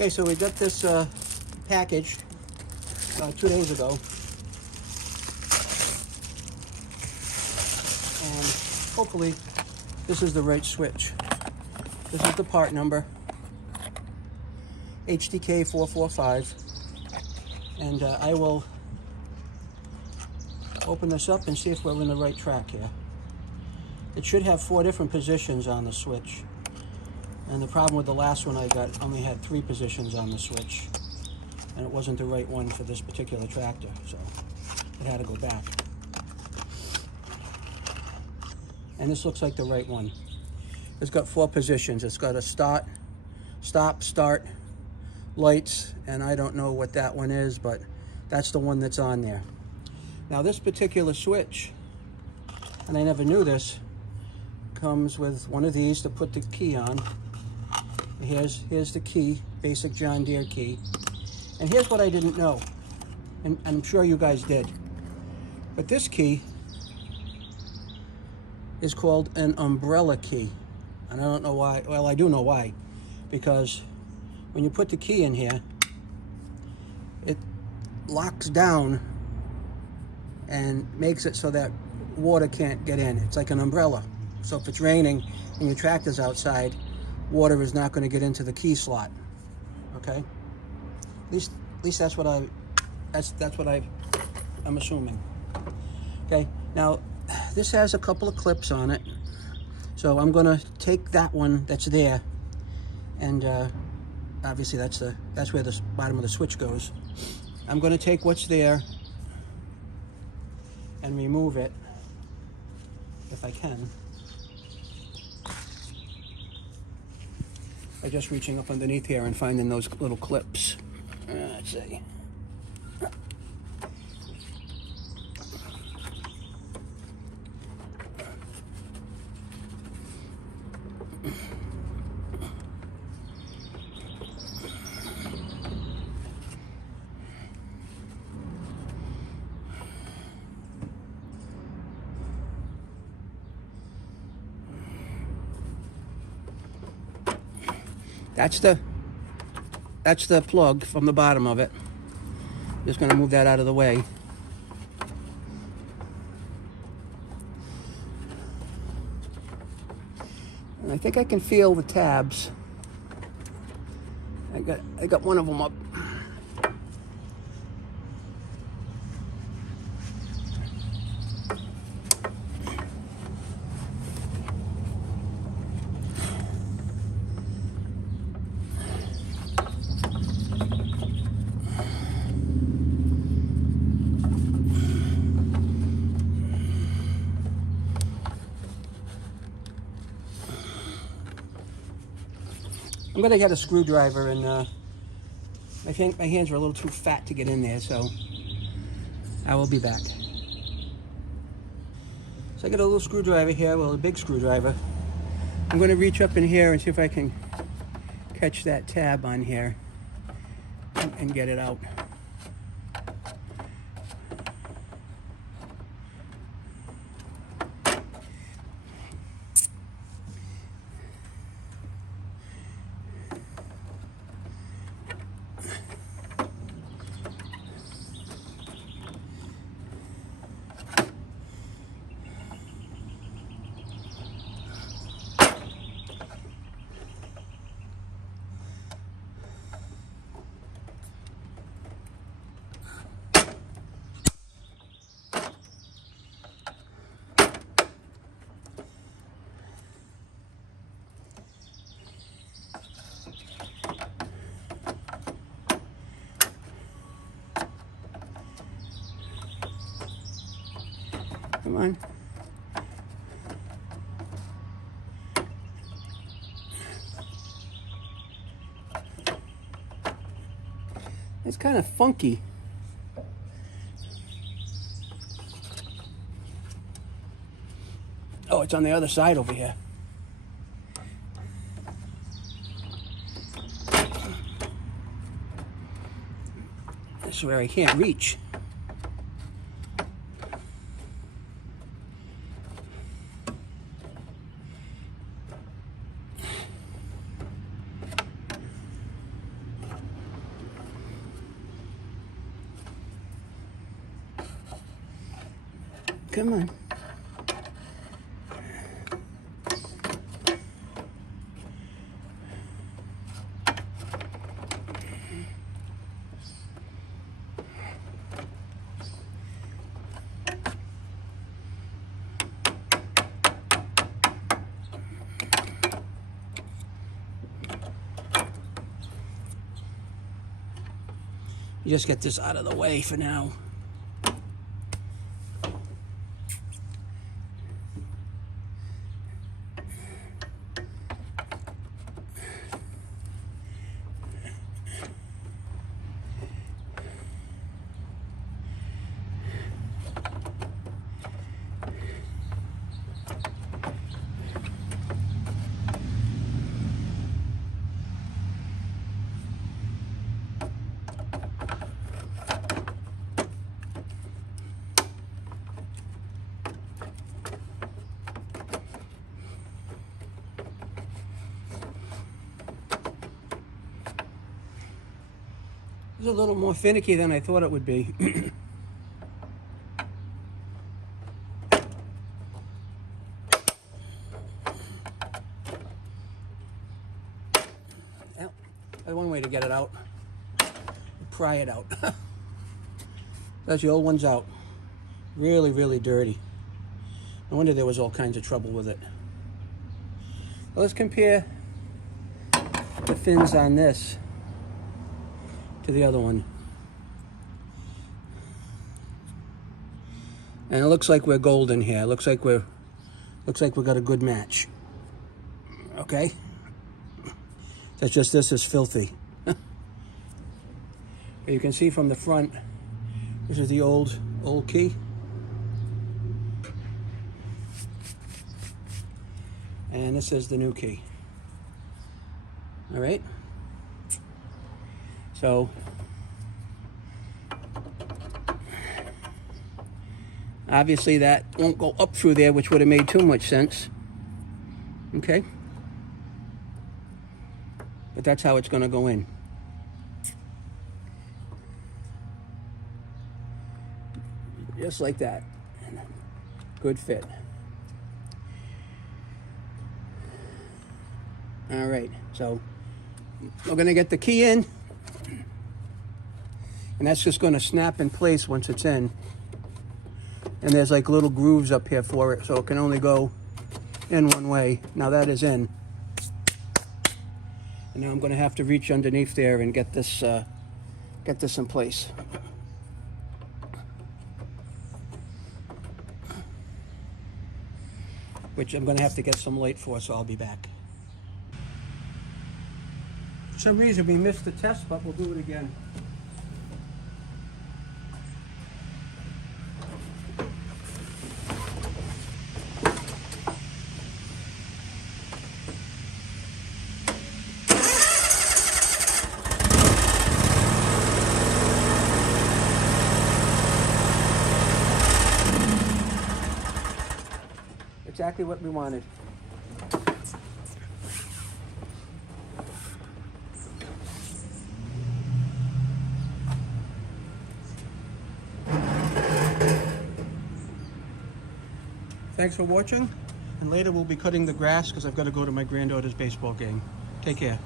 Okay, so we got this package 2 days ago, and hopefully this is the right switch. This is the part number, HDK 445, and I will open this up and see if we're in the right track here. It should have 4 different positions on the switch. And the problem with the last one I got only had 3 positions on the switch, and it wasn't the right one for this particular tractor, so it had to go back. And this looks like the right one. It's got 4 positions. It's got a stop, start, lights, and I don't know what that one is, but that's the one that's on there. Now this particular switch, and I never knew this, comes with one of these to put the key on. Here's the key, basic John Deere key. And here's what I didn't know, and I'm sure you guys did. But this key is called an umbrella key. And I don't know why. Well, I do know why. Because when you put the key in here, it locks down and makes it so that water can't get in. It's like an umbrella. So if it's raining and your tractor's outside, water is not going to get into the key slot. Okay? At least that's what I'm assuming. Okay? Now this has a couple of clips on it. So I'm going to take that one that's there, and obviously that's where the bottom of the switch goes. I'm going to take what's there and remove it if I can. By just reaching up underneath here and finding those little clips. Let's see. That's the plug from the bottom of it. Just going to move that out of the way. And I think I can feel the tabs. I got one of them up. I'm gonna get a screwdriver, and I think my hands are a little too fat to get in there, so I will be back. So I got a little screwdriver here, well, a big screwdriver. I'm gonna reach up in here and see if I can catch that tab on here and get it out. Come on. It's kind of funky. Oh, it's on the other side over here. This is where I can't reach. come on. Just get this out of the way for now. It's a little more finicky than I thought it would be. Well, there's one way to get it out. Pry it out. That's the old one's out. Really, really dirty. No wonder there was all kinds of trouble with it. Well, let's compare the fins on this to the other one. And it looks like we're golden here. It looks like we got a good match. Okay? That's just this is filthy. But you can see from the front, this is the old key. And this is the new key. All right? So, obviously that won't go up through there, which would have made too much sense. Okay? But that's how it's going to go in. Just like that. Good fit. All right, so we're going to get the key in. And that's just going to snap in place once it's in. And there's like little grooves up here for it, so it can only go in one way. Now that is in. And now I'm going to have to reach underneath there and get this in place. Which I'm going to have to get some light for, so I'll be back. For some reason we missed the test, but we'll do it again. Exactly what we wanted. Thanks for watching, and later we'll be cutting the grass because I've got to go to my granddaughter's baseball game. Take care.